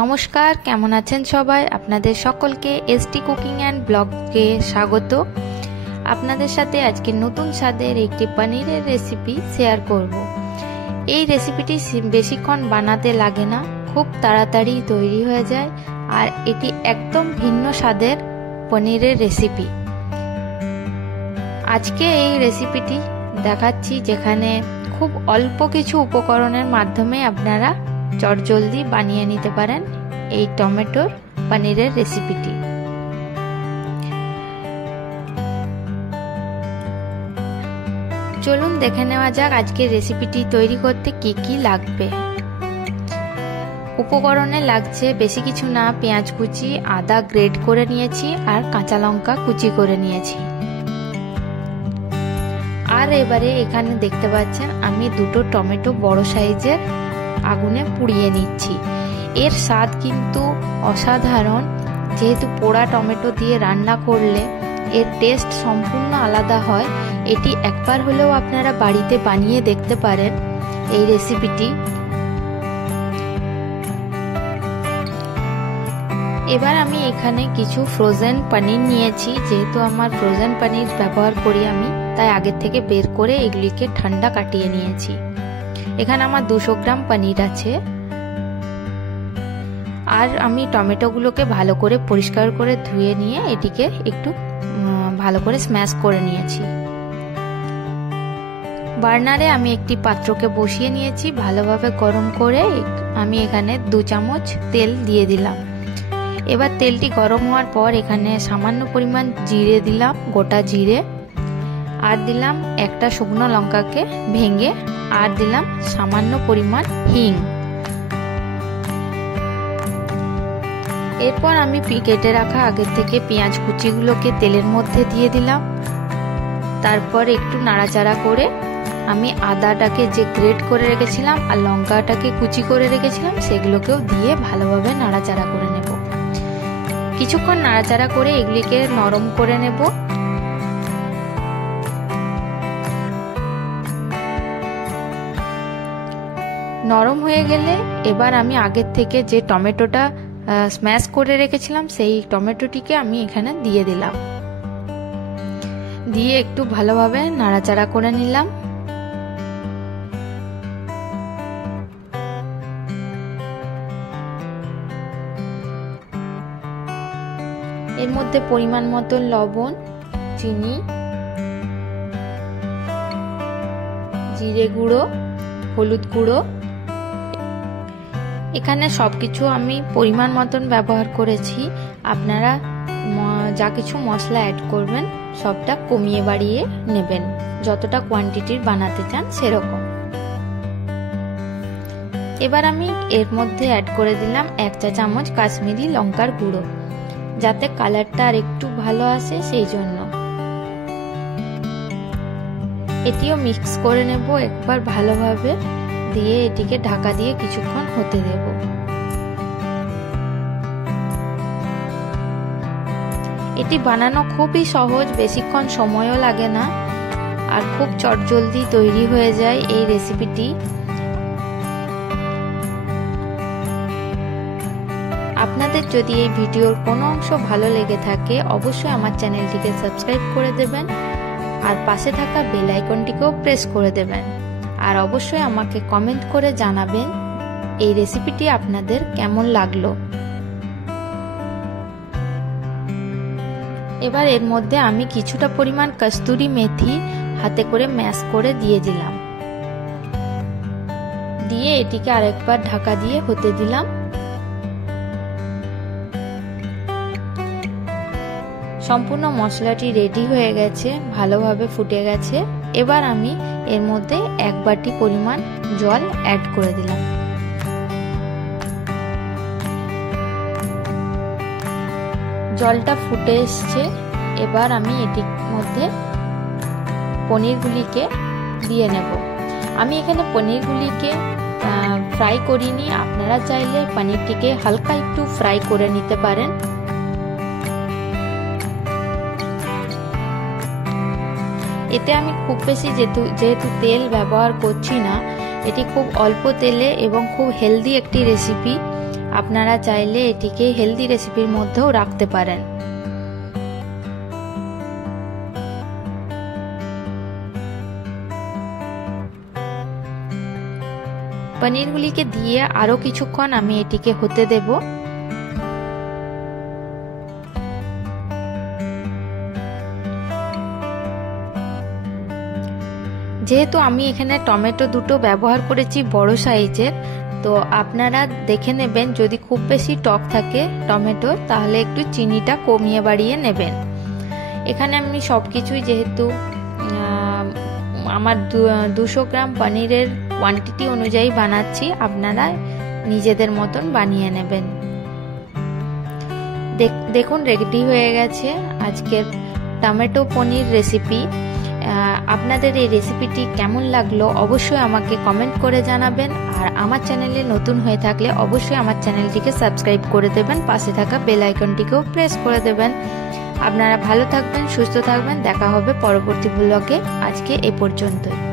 নমস্কার, কেমন আছেন সবাই? আপনাদের সকলকে এসটি কুকিং অ্যান্ড ব্লগে স্বাগত। আপনাদের সাথে আজকে নতুন স্বাদের একটি পনিরের রেসিপি শেয়ার করব। এই রেসিপিটি বেশিক্ষণ বানাতে লাগে না, খুব তাড়াতাড়ি তৈরি হয়ে যায়, আর এটি একদম ভিন্ন স্বাদের পনিরের রেসিপি। আজকে এই রেসিপিটি দেখাচ্ছি যেখানে খুব অল্প কিছু উপকরণের মাধ্যমে আপনারা চটজলদি বানিয়ে নিতে পারেন এই টমেটোর পনিরের রেসিপিটি। চলুন দেখে নেওয়া যাক আজকের রেসিপিটি তৈরি করতে কি কি লাগবে। উপকরণে লাগছে বেশি কিছু না, পেঁয়াজ কুচি, আদা গ্রেট করে নিয়েছি, আর কাঁচা লঙ্কা কুচি করে নিয়েছি। আর এবারে এখানে দেখতে পাচ্ছেন আমি দুটো টমেটো বড় সাইজের আগুনে পুড়িয়ে নিচ্ছি। এর স্বাদ কিন্তু অসাধারণ, যেহেতু পোড়া টমেটো দিয়ে রান্না করলে এর টেস্ট সম্পূর্ণ আলাদা হয়। এটি একবার হলেও আপনারা বাড়িতে বানিয়ে দেখতে পারেন এই রেসিপিটি। এবার আমি এখানে কিছু ফ্রোজেন পনির নিয়েছি, যেহেতু আমার ফ্রোজেন পনির ব্যবহার করি আমি, তাই আগের থেকে বের করে এগুলিকে ঠান্ডা কাটিয়ে নিয়েছি। এখানে আমার 200 গ্রাম পনির আছে। আর আমি টমেটোগুলোকে ভালো করে পরিষ্কার করে ধুয়ে নিয়ে এটিকে একটু ভালো করে স্ম্যাশ করে নিয়েছি। বার্নারে আমি একটি পাত্রকে বসিয়ে নিয়েছি, ভালোভাবে গরম করে আমি এখানে 2 চামচ তেল দিয়ে দিলাম। এবার তেলটি গরম হওয়ার পর এখানে সামান্য পরিমাণ জিরে দিলাম, গোটা জিরে, আর দিলাম একটা শুকনো লঙ্কাকে ভেঙে, আর দিলাম সামান্য পরিমাণ হিং। এরপর আমি কেটে রাখা আগের থেকে পেঁয়াজ কুচিগুলোকে তেলের মধ্যে দিয়ে দিলাম। তারপর একটু নাড়াচাড়া করে আমি আদাটাকে যে গ্রেট করে রেখেছিলাম আর লঙ্কাটাকে কুচি করে রেখেছিলাম সেগুলোকেও দিয়ে ভালোভাবে নাড়াচাড়া করে নেব। কিছুক্ষণ নাড়াচাড়া করে এগুলিকে নরম করে নেব। নরম হয়ে গেলে এবার আমি আগের থেকে যে টমেটোটা স্ম্যাশ করে রেখেছিলাম সেই টমেটোটিকে আমি এখানে দিয়ে দিলাম, দিয়ে একটু ভালোভাবে নাড়াচাড়া করে নিলাম। এর মধ্যে পরিমাণ মতো লবণ, চিনি, জিরে গুঁড়ো, হলুদ গুঁড়ো, এখানে সবকিছু আমি পরিমাণ মতন ব্যবহার করেছি। আপনারা যা কিছু মশলা অ্যাড করবেন সবটা কমিয়ে বাড়িয়ে নেবেন, যতটা কোয়ান্টিটির বানাতে চান সেরকম। এবার আমি এর মধ্যে অ্যাড করে দিলাম 1 চা চামচ কাশ্মীরি লঙ্কার গুঁড়ো, যাতে কালারটা আর একটু ভালো আসে সেই জন্য। এটিও মিক্স করে নেব একবার ভালোভাবে, দিয়ে এটিকে ঢাকা দিয়ে কিছুক্ষণ হতে দেব। এটি বানানো খুবই সহজ, বেশিক্ষণ সময়ও লাগে না, আর খুব চটজলদি তৈরি হয়ে যায় এই রেসিপিটি। আপনাদের যদি এই ভিডিওর কোনো অংশ ভালো লেগে থাকে অবশ্যই আমার চ্যানেলটিকে সাবস্ক্রাইব করে দেবেন, আর পাশে থাকা বেল আইকনটিকেও প্রেস করে দেবেন। আর অবশ্যই আমাকে কমেন্ট করে জানাবেন এই রেসিপিটি আপনাদের কেমন লাগলো। এবার এর মধ্যে আমি কিছুটা পরিমাণ কস্তুরি মেথি হাতে করে ম্যাশ করে দিয়ে দিলাম, দিয়ে এটিকে আরেকবার ঢাকা দিয়ে হতে দিলাম। সম্পূর্ণ মশলাটি রেডি হয়ে গেছে, ভালোভাবে ফুটে গেছে। এবার আমি এর মধ্যে 1 বাটি পরিমাণ জল অ্যাড করে দিলাম। জলটা ফুটে এসছে। এবার আমি এটির মধ্যে পনিরগুলিকে দিয়ে নেব। আমি এখানে পনিরগুলিকে ফ্রাই করিনি, আপনারা চাইলে পনিরটিকে হালকা একটু ফ্রাই করে নিতে পারেন। এতে আমি খুব বেশি যেহেতু তেল ব্যবহার করছি না, এটি খুব অল্প তেলে এবং খুব হেলদি একটি রেসিপি। আপনারা চাইলে এটিকে হেলদি রেসিপির মধ্যেও রাখতে পারেন। পনিরগুলিকে দিয়ে আরো কিছুক্ষণ আমি এটিকে হতে দেব। যেহেতু আমি এখানে টমেটো দুটো ব্যবহার করেছি বড় সাইজের, তো আপনারা দেখে নেবেন যদি খুব বেশি টক থাকে টমেটো তাহলে একটু চিনিটা কমিয়ে বাড়িয়ে নেবেন। এখানে আমি সবকিছুই যেহেতু আমার 200 গ্রাম পনিরের কোয়ান্টিটি অনুযায়ী বানাচ্ছি, আপনারা নিজেদের মতন বানিয়ে নেবেন। দেখুন রেডি হয়ে গেছে আজকের টমেটো পনির রেসিপি। আপনাদের এই রেসিপিটি কেমন লাগলো অবশ্যই আমাকে কমেন্ট করে জানাবেন। আর আমার চ্যানেলে নতুন হয়ে থাকলে অবশ্যই আমার চ্যানেলটিকে সাবস্ক্রাইব করে দেবেন, পাশে থাকা বেল আইকনটিকেও প্রেস করে দেবেন। আপনারা ভালো থাকবেন, সুস্থ থাকবেন। দেখা হবে পরবর্তী ব্লগে। আজকে এ পর্যন্তই।